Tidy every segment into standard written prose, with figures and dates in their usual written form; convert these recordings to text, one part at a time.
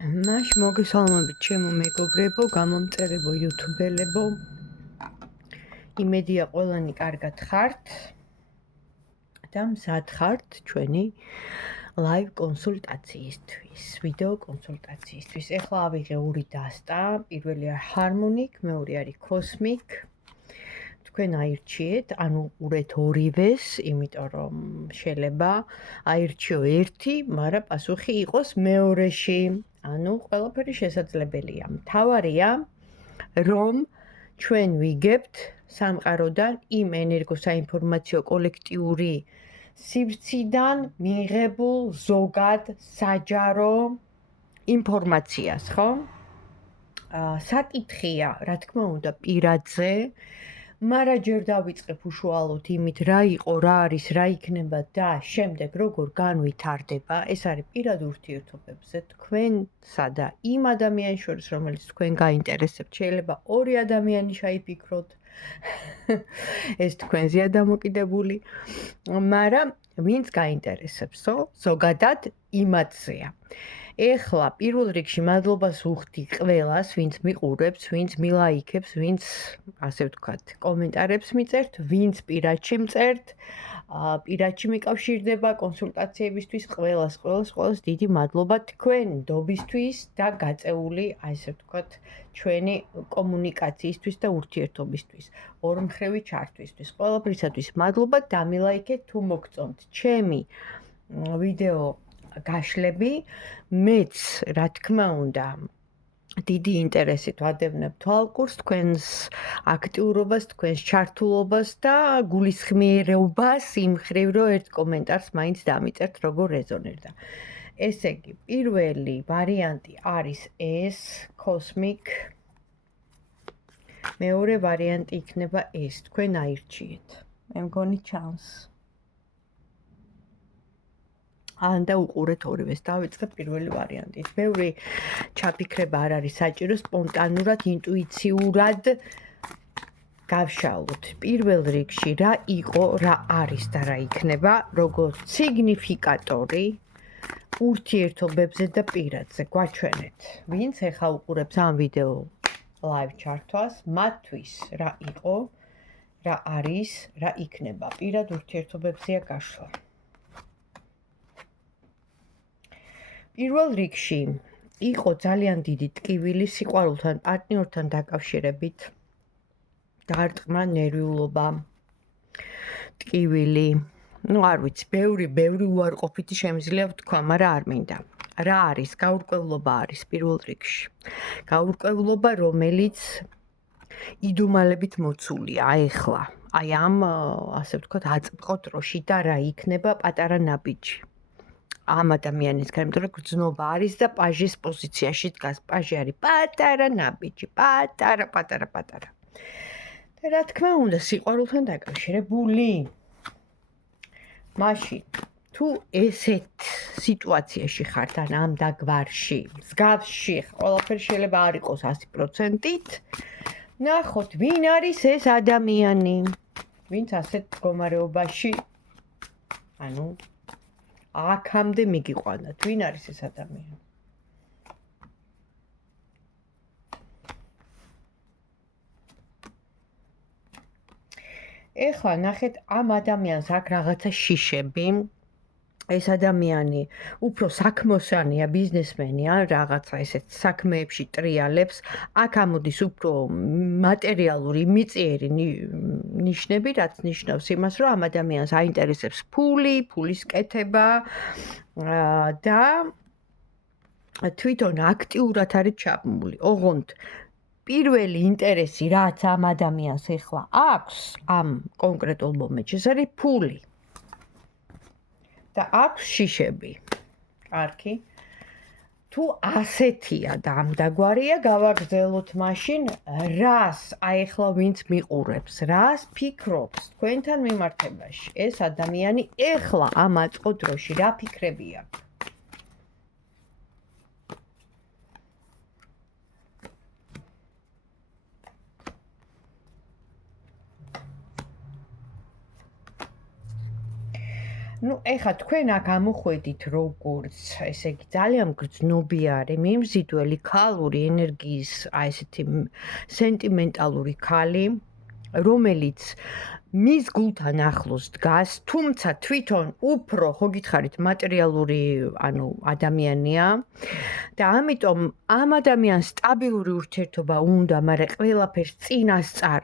მაშ მოგესალმებით ჩემო მეგობრებო, გამომწერებო, იუთუბელებო. იმედია ყველანი კარგად ხართ და მზად ხართ ჩვენი live კონსულტაციისთვის, ვიდეო კონსულტაციისთვის. ეხლა ავიღე ორი დასტა, პირველი არის Harmonic, მეორე არის Cosmic. თქვენ აირჩიეთ, ანუ ურეთ ორივეს, იმიტომ რომ შეიძლება აირჩიო ერთი, მაგრამ პასუხი იყოს მეორეში. ანუ ყველაფერი შესაძლებელია. მთავარია, რომ ჩვენ ვიგებთ სამყაროდან იმ ენერგოსაინფორმაციო კოლექტიური სივრციდან მიღებულ ზოგად საჯარო ინფორმაციას, ხო? საკითხია, რა თქმა უნდა, პირადზე, მაგრამ ჯერ დავიწყებ უშუალოდ იმით, რა იყო, რა არის, რა იქნება და შემდეგ როგორ განვითარდება. ეს არის პირად ურთიერთობებზე თქვენსა და იმ ადამიანის შორის, რომელიც თქვენ გაინტერესებთ. შეიძლება ორი ადამიანი ჩაიფიქროთ. ეს თქვენზეა დამოკიდებული, მაგრამ ვინც გაინტერესებსო, ზოგადად იმათზეა. ეხლა პირველ რიგში მადლობას ვუხდი ყველას, ვინც მიყურებს, ვინც მილაიქებს, ვინც ასე ვთქვათ, კომენტარებს მიწერთ, ვინც პირადში მწერთ, პირადში მიკავშირდება კონსულტაციებისთვის, ყველას დიდი მადლობა თქვენ ნდობისთვის და გაწეული, ასე ვთქვათ, ჩვენი კომუნიკაციისთვის და ურთიერთობისთვის, ორმხრივი ჩართვისთვის. ყველაფრისათვის მადლობა, დამილაიქეთ თუ მოგწონთ ჩემი ვიდეო გაშლები, მეც, რა თქმა უნდა, დიდი ინტერესით ვადევნებ თვალყურს თქვენს აქტიურობას, თქვენს ჩართულობას და გულისხმიერობას იმ ხრივ, რომ ერთ კომენტარს მაინც დამიწერთ, როგორ რეზონირდა. ესე იგი, პირველი ვარიანტი არის ეს, Cosmic. მეორე ვარიანტი იქნება ეს, თქვენ აირჩიეთ. მე მგონი ჩანს. და უყურეთ ორივეს. დავიწყებ პირველი ვარიანტით. ბევრი ჩაფიქრება არ არის საჭირო, სპონტანურად, ინტუიციურად გავშალოთ. პირველ რიგში რა იყო, რა არის და რა იქნება, როგორც სიგნიფიკატორი ურთიერთობებზე და პირადზე. გვაჩვენეთ. ვინც ეხა უყურებს ამ ვიდეო live ჩართვას, მათთვის რა იყო, რა არის, რა იქნება. პირად ურთიერთობებზეა გაშლა. პირველ რიგში იყო ძალიან დიდი ტკივილი სიყვარულთან, პარტნიორთან დაკავშირებით, დარტყმა, ნერვიულობა, ტკივილი, არ ვიცი, ბევრი უარყოფითი შემიძლია ვთქვა, მაგრამ არ მინდა. რა არის? გაურკვევლობა არის პირველ რიგში. გაურკვევლობა, რომელიც იდუმალებით მოცულია ეხლა. აი ამ, ასე ვთქვათ, აწმყო დროში და რა იქნება პატარა ნაბიჯი. ამ ადამიანისგან, იმიტომ რომ გრძნობა არის და პაჟის პოზიციაში დგას. პაჟი არის პატარა ნაბიჯი, პატარა. და რა თქმა უნდა, სიყვარულთან დაკავშირებული. მაშინ, თუ ესეთ სიტუაციაში ხართ, ან ამ დაგვარში, მსგავსში, ყველაფერი შეიძლება არ იყოს 100%-ით, ნახოთ, ვინ არის ეს ადამიანი, ვინც ასეთ მდგომარეობაში, ანუ აქამდე მიგიყვანათ, ვინ არის ეს ადამიანი? ეხლა ნახეთ ამ ადამიანს აქ რაღაცა შიშები. ეს ადამიანი უფრო საქმოსანია, ბიზნესმენია, რაღაცა ესეთ საქმეებში ტრიალებს. აქ ამოდის უფრო მატერიალური, მიწიერი ნიშნები, რაც ნიშნავს იმას, რომ ამ ადამიანს აინტერესებს ფული, ფულის კეთება და თვითონ აქტიურად არის ჩაბმული. ოღონდ პირველი ინტერესი, რაც ამ ადამიანს ეხლა აქვს, ამ კონკრეტულ მომენტში, ეს არის ფული. და აქვს შიშები. კარგი. თუ ასეთია და ამდაგვარია, გავაგრძელოთ მაშინ, რას აეხლა ვინც მიყურებს, რას ფიქრობს თქვენთან მიმართებაში. ეს ადამიანი ეხლა ამ აწყო დროში რა ფიქრები აქვს? ნუ ეხლა თქვენ აქ ამოხვედით როგორც ესე იგი ძალიან გრძნობიარე, მიმზიდველი, ქალური ენერგიის ესეთი სენტიმენტალური ქალი, რომელიც მის გულთან ახლოს დგას, თუმცა თვითონ უფრო ხო გითხარით მატერიალური, ადამიანია და ამიტომ ამ ადამიანს სტაბილური ურთიერთობა უნდა, მაგრამ ყველაფერს წინასწარ,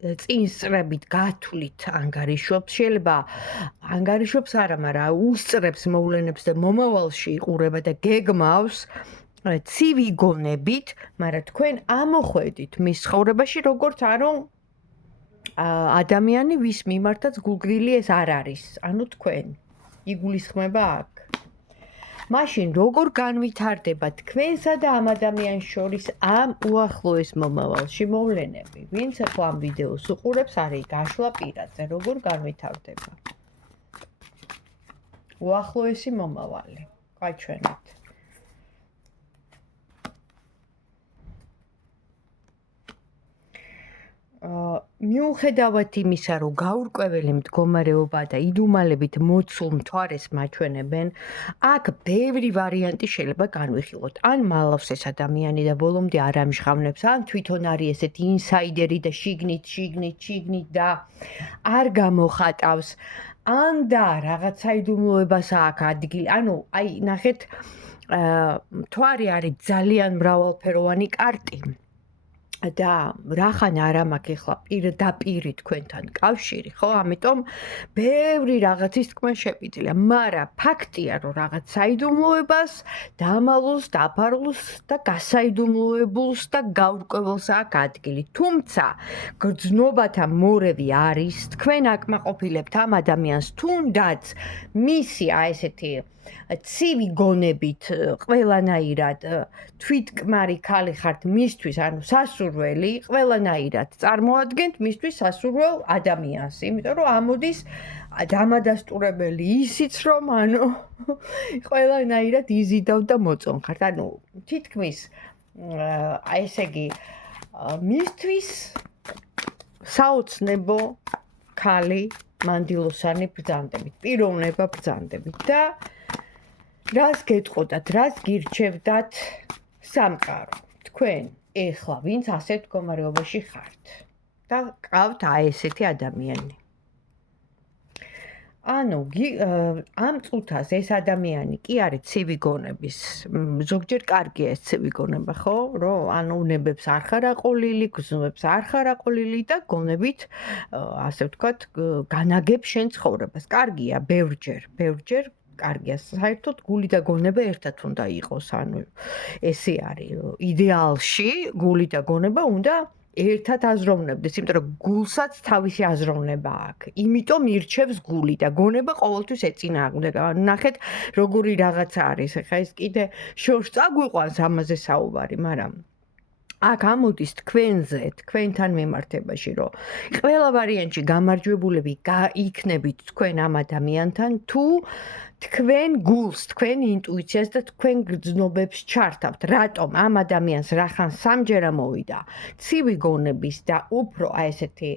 წინსწრებით გათვლით ანგარიშობს, შეიძლება ანგარიშობს არა, მაგრამ უსწრებს მოვლენებს და მომავალში იყურება და გეგმავს ცივი გონებით, მაგრამ თქვენ ამოხვედით მის ცხოვრებაში როგორც ადამიანი, ვის მიმართაც გულგრილი ეს არ არის, თქვენ იგულისხმება აქ. მაშინ როგორ განვითარდება თქვენსა და ამ ადამიანს შორის ამ უახლოეს მომავალში მოვლენები? ვინც ახლა ამ ვიდეოს უყურებს, არის გაშლა პირადზე, როგორ განვითარდება უახლოესი მომავალი? გაჩვენეთ. მიუხედავად იმისა, რომ გაურკვეველი მდგომარეობა და იდუმალებით მოცულ მთვარეს მაჩვენებენ, აქ ბევრი ვარიანტი შეიძლება განვიხილოთ. ან მალავს ეს ადამიანი და ბოლომდე არ ამჟღავნებს, ან თვითონ არის ესეთი ინსაიდერი და შიგნით და არ გამოხატავს, ან და რაღაც საიდუმლოებას აქვს ადგილი. ნახეთ, მთვარი არის ძალიან მრავალფეროვანი კარტი. და რახან არ მაქვს ახლა პირდაპირ თქვენთან კავშირი, ხო? ამიტომ ბევრი რაღაცის თქვენ შეგვიძლია, მაგრამ ფაქტია, რომ რაღაც საიდუმლოებას, დამალულს, დაფარულს და გასაიდუმლოებულს და გაურკვეველს აქვს ადგილი. თუმცა გრძნობათა მორევი არის, თქვენ აკმაყოფილებთ ამ ადამიანს, თუნდაც მისი ესეთი ცივი გონებით ყველანაირად თვითკმარი ქალი ხართ მისთვის, სასურველი, ყველანაირად წარმოადგენთ მისთვის სასურველ ადამიანს, იმიტომ რომ ამოდის დამადასტურებელი ისიც, რომ ყველანაირად იზიდავ და მოწონხართ. თითქმის ესე იგი მისთვის საოცნებო ქალი მანდილოსანი ბრძანდებით, პიროვნება ბრძანდებით და რას გეტყოდათ, რას გირჩევდათ სამყარო? თქვენ ეხლა ვინც ასეთ მდგომარეობაში ხართ და ყავთ ესეთი ადამიანი. ამ წუთას ეს ადამიანი კი არის ცივი გონების, ზოგჯერ კარგია ეს ცივი გონება, ხო? რომ უნებებს არ ხარ აყოლილი, გრძნობებს არ ხარ აყოლილი და გონებით, ასე ვთქვათ, განაგებ შენ ცხოვრებას. კარგია, ბევრჯერ კარგია, საერთოდ გული და გონება ერთად უნდა იყოს, ესე არის იდეალში, გული და გონება უნდა ერთად აზროვნებდეს, იმიტომ რომ გულსაც თავისი აზროვნება აქვს. იმიტომ ირჩევს გული და გონება ყოველთვის ეწინააღმდება. ნახეთ, როგორი რაღაცა არის. ეხლა ეს კიდე შორს წაგვიყვანს ამაზე საუბარი, მაგრამ აქ ამოდის თქვენზე, თქვენთან მიმართებაში, რომ ყველა ვარიანტში გამარჯვებულები იქნებით თქვენ ამ ადამიანთან, თუ თქვენ გულს, თქვენ ინტუიციას და თქვენ გრძნობებს ჩართავთ. რატომ ამ ადამიანს რახან სამჯერ მოვიდა ცივი გონების და უფრო ესეთი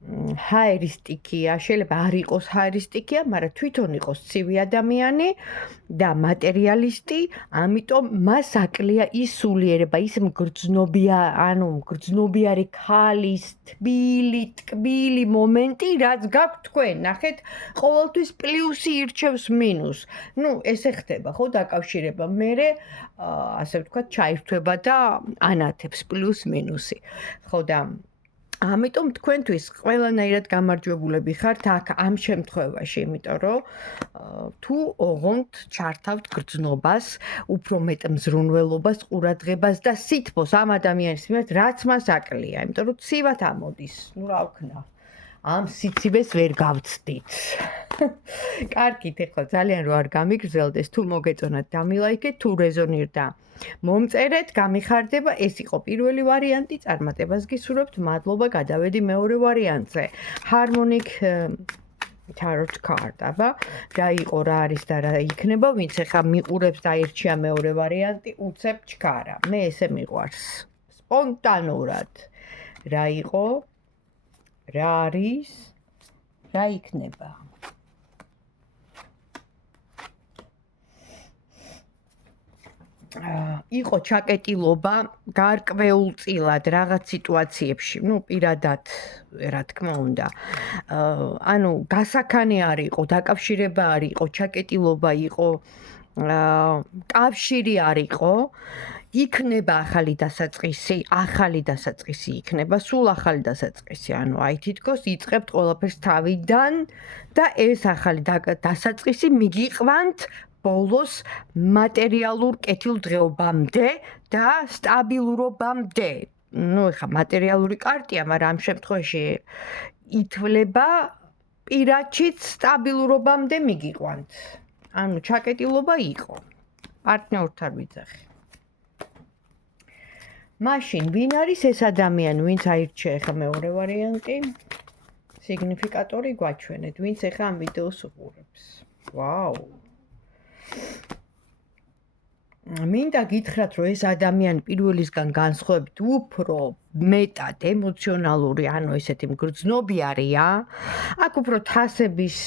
ჰაერისტიკია, შეიძლება არ იყოს ჰაერისტიკია, მაგრამ თვითონ იყოს ცივი ადამიანი და მატერიალისტი, ამიტომ მას აკლია ის სულიერება, ის მგრძნობიარე ქალის ტკბილი მომენტი, რაც გაქვთ თქვენ. ნახეთ, ყოველთვის პლუსი ირჩევს მინუსს. ესე ხდება, ხო, დაკავშირება. მერე ასე ვთქვათ, ჩაირთვება და ანათებს პლუს მინუსი. ხო და ამიტომ თქვენთვის ყველანაირად გამარჯვებულები ხართ აქ ამ შემთხვევაში, იმიტომ რომ თუ ოღონდ ჩართავთ გრძნობას, უფრო მეტ მზრუნველობას, ყურადღებას და სითბოს ამ ადამიანის მიმართ, რაც მას აკლია, იმიტომ რომ ცივად ამოდის. რა ვქნა, ამ სიცივეს ვერ გავცდით. კარგით, ეხლა ძალიან რო არ გამიგრძელდეს, თუ მოგეწონათ დამილაიქეთ, თუ რეზონირდა მომწერეთ, გამიხარდება, ეს იყო პირველი ვარიანტი, წარმატებას გისურვებთ, მადლობა, გადავედი მეორე ვარიანტზე. Harmonic Tarot card, რა იყო, რა არის და რა იქნება, ვინც ახლა მიყურებს და ირჩია მეორე ვარიანტი, უცებ ჩქარა. მე ესე მიყვარს. სპონტანურად. რა იყო? რა არის? რა იქნება? იყო ჩაკეტილობა გარკვეულწილად რაღაც სიტუაციებში, პირადად, რა თქმა უნდა. ანუ გასაქანი არ იყო, დაკავშირება არ იყო, ჩაკეტილობა იყო, კავშირი არ იყო. იქნება ახალი დასაწყისი იქნება, სულ ახალი დასაწყისი, ანუ აი თითქოს იწყებთ ყველაფერს თავიდან და ეს ახალი დასაწყისი მიგიყვანთ ბოლოს მატერიალურ კეთილდღეობამდე და სტაბილურობამდე. ეხა მატერიალური კარტია, მაგრამ ამ შემთხვევაში ითვლება პირადშიც სტაბილურობამდე მიგიყვანთ. ანუ ჩაკეტილობა იყო. პარტნიორთან ვიძახი. მაშინ ვინ არის ეს ადამიანი, ვინც აირჩია ახლა მეორე ვარიანტი? სიგნიფიკატორი გვაჩვენეთ, ვინც ახლა ამ ვიდეოს უყურებს. ვაუ. მინდა გითხრათ, რომ ეს ადამიანი პირველისგან განსხვავებით უფრო მეტად ემოციონალური, ანუ ესეთი მგრძნობი არია. აქ უფრო თასების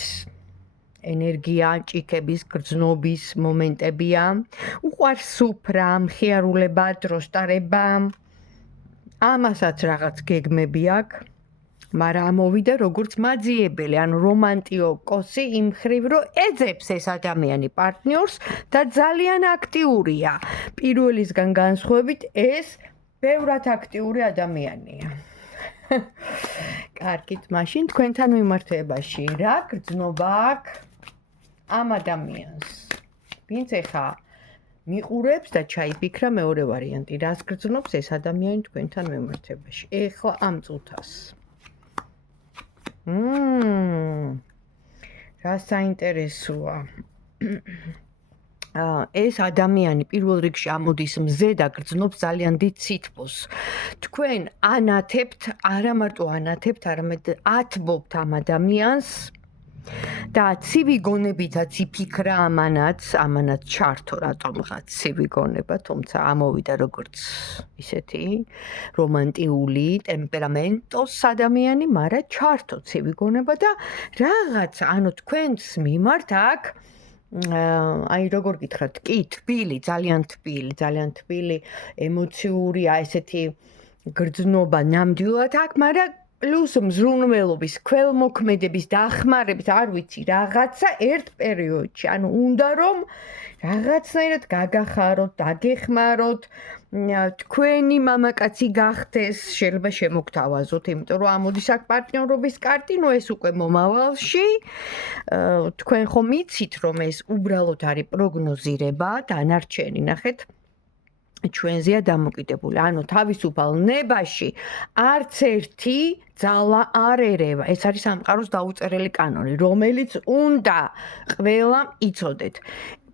ენერგია, ჭიქების, გრძნობის მომენტებია. უყვარს სუფრა, მხიარულება, დროსტარება. ამასაც რაღაც გეგმები აქვს. მაგრამ ამოვიდა როგორც მაძიებელი, ანუ რომანტიკოსი იმ ხრივ, რომ ეძებს ეს ადამიანი პარტნიორს და ძალიან აქტიურია. პირველისგან განსხვავებით ეს ბევრად აქტიური ადამიანია. კარგით, მაშინ თქვენთან მიმართებაში რა გრძნობა აქვს ამ ადამიანს? ვინც ეხა მიყურებს და ჩაიფიქრა მეორე ვარიანტი, რას გრძნობს ეს ადამიანი თქვენთან მიმართებაში? ეხლა ამ წუთას. რა საინტერესოა. ეს ადამიანი პირველ რიგში ამოდის მზე და გრძნობს ძალიან დიდ სითბოს. თქვენ ანათებთ, არა მარტო ანათებთ, არამედ ათბობთ ამ ადამიანს და ცივი გონებითაც იფიქრა ამანაც ჩართო რატომღაც ცივი გონება, თუმცა ამოვიდა როგორც ისეთი რომანტიული ტემპერამენტოს ადამიანი, მაგრამ ჩართო ცივი გონება და რაღაც, ანუ თქვენს მიმართ აქ აი როგორ გითხრათ, კი, ძალიან თბილი, ემოციური, ესეთი გრძნობა ნამდვილად აქვს, მაგრამ პლუს მზრუნველობის, ქველმოქმედების დახმარებით, არ ვიცი, რაღაცა ერთ პერიოდში, ანუ უნდა რომ რაღაცნაირად გაგახაროთ, დაგეხმაროთ, თქვენი მამაკაცი გახდეს, შეიძლება შემოგთავაზოთ, იმიტომ რომ ამოდის აქ პარტნიორობის კარტი, ეს უკვე მომავალში. თქვენ ხომ იცით, რომ ეს უბრალოდ არის პროგნოზირება, დანარჩენი, ნახეთ. ჩვენზეა დამოკიდებული, ანუ თავისუფალ ნებაში არც ერთი ძალა არ ერევა. ეს არის სამყაროს დაუწერელი კანონი, რომელიც უნდა ყველამ იცოდეთ.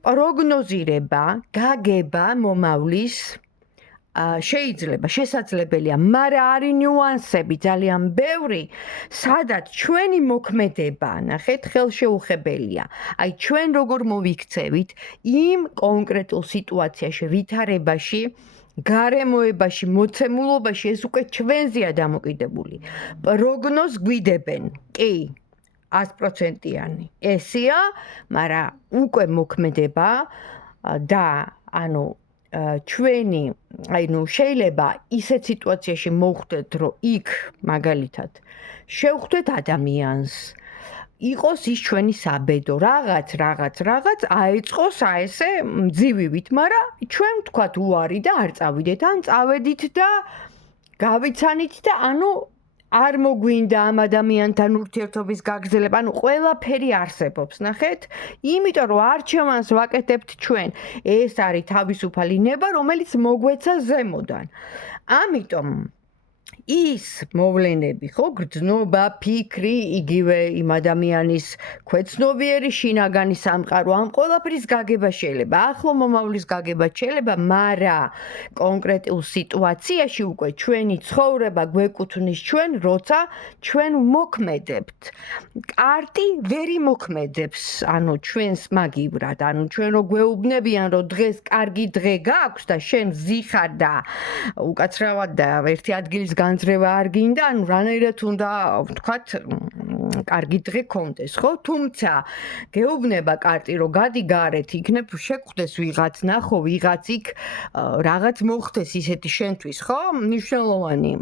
პროგნოზირება, გაგება მომავლის შეიძლება, შესაძლებელია, მაგრამ არის ნიუანსები ძალიან ბევრი, სადაც ჩვენი მოქმედება, ნახეთ, ხელშეუხებელია. აი, ჩვენ როგორ მოვიქცევით იმ კონკრეტულ სიტუაციაში, ვითარებაში, გარემოებაში, მოცემულობაში, ეს უკვე ჩვენზეა დამოკიდებული. პროგნოზ გვიდებენ, კი, 100%-იანი. ესეა, მაგრამ უკვე მოქმედება და ანუ ჩვენი, შეიძლება ისეთ სიტუაციაში მოვხვდეთ, რომ იქ მაგალითად შევხვდეთ ადამიანს, იყოს ის ჩვენი საბედო, რაღაც აეწყოს ესე მძივივით, მაგრამ ჩვენ ვთქვათ უარი და არ წავიდეთ, ან წავედით და გავიცანით და არ მოგვინდა ამ ადამიანთან ურთიერთობის გაგრძელება, ყველაფერი არსებობს, ნახეთ? იმიტომ რომ არჩევანს ვაკეთებთ ჩვენ. ეს არის თავისუფალი ნება, რომელიც მოგვეცა ზემოდან. ამიტომ ის მოვლენები, ხო, გრძნობა, ფიქრი, იგივე იმ ადამიანის ქვეცნობიერი შინაგანი სამყარო, ამ ყველაფრის გაგება შეიძლება, ახლო მომავლის გაგება შეიძლება, მაგრამ კონკრეტულ სიტუაციაში უკვე ჩვენი ცხოვრება გვეკუთვნის ჩვენ, როცა ჩვენ მოქმედებთ. კარტი ვერ იმოქმედებს, ჩვენს მაგივრად, ჩვენ რო გვეუბნებიან, რომ დღეს კარგი დღე გაქვს და შენ ზიხარ და უკაცრავად და ერთი ადგილის განძრევა არ გინდა, რანაირად უნდა ვთქვათ, კარგი დღე გქონდეს, ხო? თუმცა გეუბნება კარტი, რომ გადი გარეთ, იქნებ შეგხვდეს ვიღაც, ნახო ვიღაც იქ რაღაც მოხდეს ისეთი შენთვის, ხო? მნიშვნელოვანი.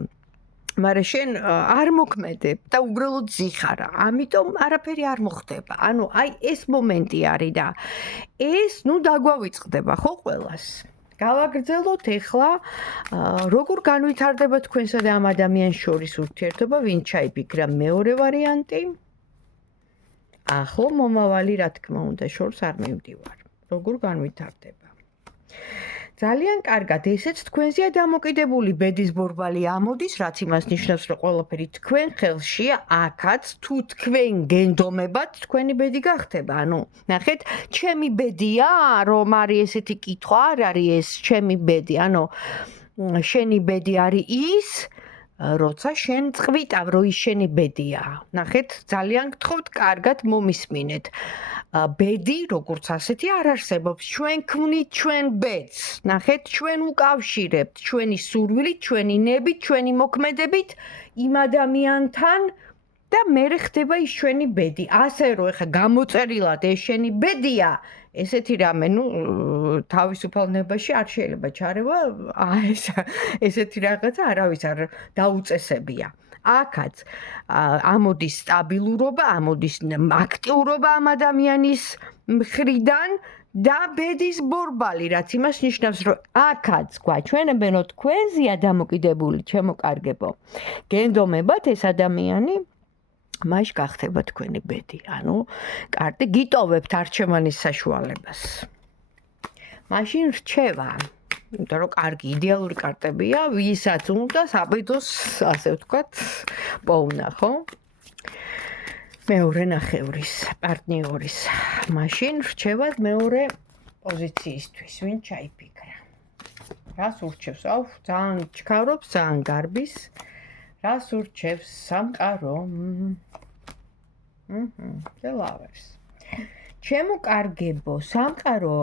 მაგრამ შენ არ მოქმედებ და უბრალოდ ზიხარა. ამიტომ არაფერი არ მოხდება. ანუ აი ეს მომენტი არის და ეს დაგვავიწყდება, ხო, ყველას. გავაგრძელოთ ეხლა როგორ განვითარდება თქვენსა და ამ ადამიანს შორის ურთიერთობა, ვინ ჩაიფიქრა მეორე ვარიანტი? ახლო მომავალი, რა თქმა უნდა, შორს არ მივდივარ. როგორ განვითარდება? ძალიან კარგად, ესეც თქვენზეა დამოკიდებული ბედის ბორბალი ამოდის, რაც იმას ნიშნავს, რომ ყველაფერი თქვენ ხელშია, აქაც თუ თქვენ გენდომებათ, თქვენი ბედი გახდება. ანუ, ნახეთ, ჩემი ბედია, რომ არის ესეთი კითხვა, არ არის ეს ჩემი ბედი. ანუ, შენი ბედი არის ის, როცა შენ წყვიტავ, რომ ის შენი ბედია. ნახეთ, ძალიან გთხოვთ, კარგად მომისმინეთ. ბედი, როგორც ასეთი, არ არსებობს. ჩვენ ქმნით ჩვენ ბედს. ნახეთ, ჩვენ უკავშირებთ ჩვენი სურვილით, ჩვენი ნებით, ჩვენი მოქმედებით იმ ადამიანთან და მერე ხდება ის ჩვენი ბედი. ასე რომ ეხა გამოწერილად ეს შენი ბედია, ესეთი რამე, თავისუფალ ნებაში არ შეიძლება ჩარევა, ესეთი რაღაცა არავის არ დაუწესებია. აქაც ამოდის სტაბილურობა, ამოდის აქტიურობა ამ ადამიანის მხრიდან და ბედის ბორბალი, რაც იმას ნიშნავს, რომ აქაც გვაჩვენებენო თქვენზეა დამოკიდებული, ჩემო კარგებო. გენდომებათ ეს ადამიანი მაშ გახდება თქვენი ბედი. ანუ კარტი გიტოვებთ არჩევანის საშუალებას. მაშინ რჩევა, იმიტომ რომ კარგი იდეალური კარტებია, ვისაც უნდა საბედოს, ასე ვთქვათ, პოვნა, ხო? მეორე ნახევრის, პარტნიორის. მაშინ რჩევად მეორე პოზიციისთვის, ვინ ჩაიფიქრა. რას ურჩევს? აუ, ძალიან ჩქარობს, ძალიან გარბის. რას ურჩევს? სამყარო. The Lovers. ჩემო კარგებო, სამყარო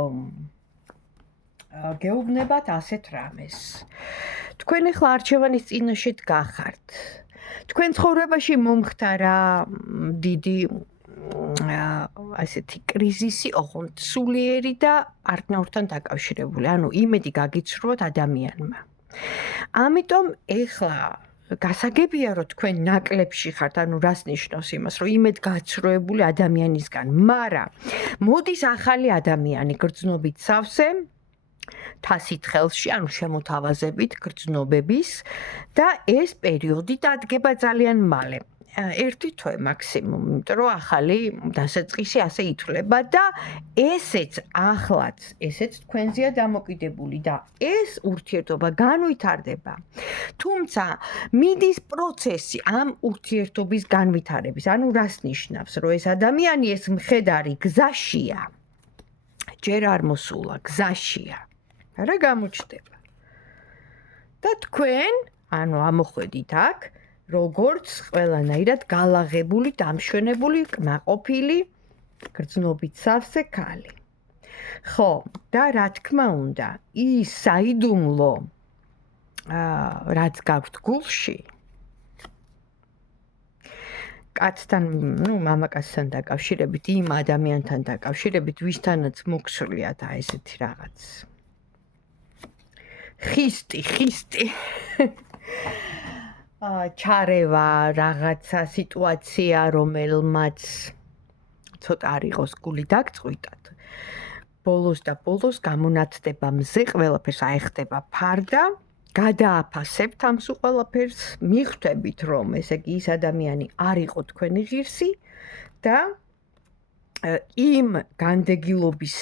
გეუბნებათ ასეთ რამეს. თქვენ ახლა არჩევანის წინაშე დგახართ. თქვენ ცხოვრებაში მომხდარა დიდი ასეთი კრიზისი, ოღონდ სულიერი და პარტნიორთან დაკავშირებული. ანუ იმედი გაგიცრუოთ ადამიანმა. ამიტომ ეხლა გასაგებია, რომ თქვენ ნაკლებში ხართ, ანუ რას ნიშნავს იმას, რომ იმედ გაცრუებული ადამიანისგან, მაგრამ მოდის ახალი ადამიანი გრძნობით სავსე, თასით ხელში, ანუ შემოთავაზებით გრძნობების და ეს პერიოდი დადგება ძალიან მალე. ერთი თვე მაქსიმუმ, იმიტომ რომ ახალი დასაწყისი ასე ითვლება და ესეც ახლაც, ესეც თქვენზეა დამოკიდებული და ეს ურთიერთობა განვითარდება. თუმცა მიდის პროცესი ამ ურთიერთობის განვითარების. ანუ რას ნიშნავს, რომ ეს ადამიანი ეს მხედარი გზაშია. ჯერ არ მოსულა, გზაშია. რა გამოჩნდება? და თქვენ, ანუ ამოხვედით აქ როგორც ყველანაირად გალაღებული, დამშვენებული, კმაყოფილი, გრძნობით სავსე ქალი. ხო, და რა თქმა უნდა, ის საიდუმლო, რაც გაქვთ გულში, კაცთან, მამაკაცთან დაკავშირებით, იმ ადამიანთან დაკავშირებით, ვისთანაც მოგსვლიათ ესეთი რაღაც. ხისტი. ჩარევა, რაღაცა სიტუაცია, რომელმაც ცოტა არ იყოს გული დაგწყვიტათ. ბოლოს და ბოლოს გამონათდება მზე, ყველაფერს აეხდება ფარდა, გადააფასებთ ამ სულ ყველაფერს, მიხვდებით, რომ ესე იგი ის ადამიანი არ იყო თქვენი ღირსი და იმ განდეგილობის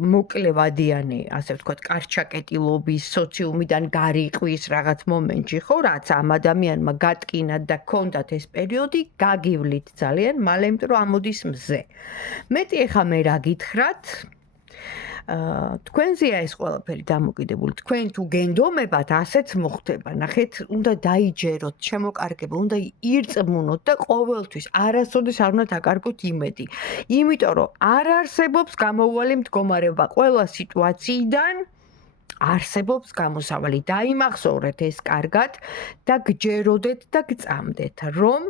მოკლევადიანი, ასე ვთქვათ, კარჩაკეტილობის, სოციუმიდან გარიყვის რაღაც მომენტში, ხო, რაც ამ ადამიანმა გატკინათ და ჰქონდათ ეს პერიოდი, გაგივლით ძალიან მალე, იმიტომ რომ ამოდის მზე. მეტი ეხა მე რა გითხრათ? თქვენზეა ეს ყველაფერი დამოკიდებული. თქვენ თუ გენდომებათ, ასეც მოხდება. ნახეთ, უნდა დაიჯეროთ, შემოკარგება, უნდა ირწმუნოთ და ყოველთვის არასოდეს არ უნდა დაკარგოთ იმედი. იმიტომ რომ არ არსებობს გამოუვალი მდგომარეობა ყველა სიტუაციიდან. არსებობს გამოსავალი. დაიმახსოვრეთ ეს კარგად და გჯეროდეთ და გწამდეთ, რომ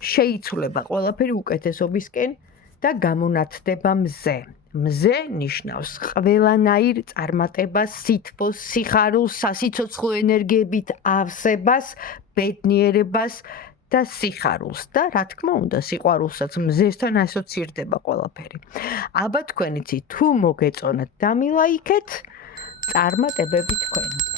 შეიცვლება ყველაფერი უკეთესობისკენ და გამონათდება მზე. მზე ნიშნავს ყველანაირ წარმატებას, სითბოს, სიხარულს, სასიცოცხლო ენერგიებით ავსებას, ბედნიერებას და სიხარულს და რა თქმა უნდა სიყვარულსაც მზესთან ასოცირდება ყველაფერი. აბა თქვენ იცით თუ მოგეწონათ დამილაიქეთ წარმატებები თქვენ.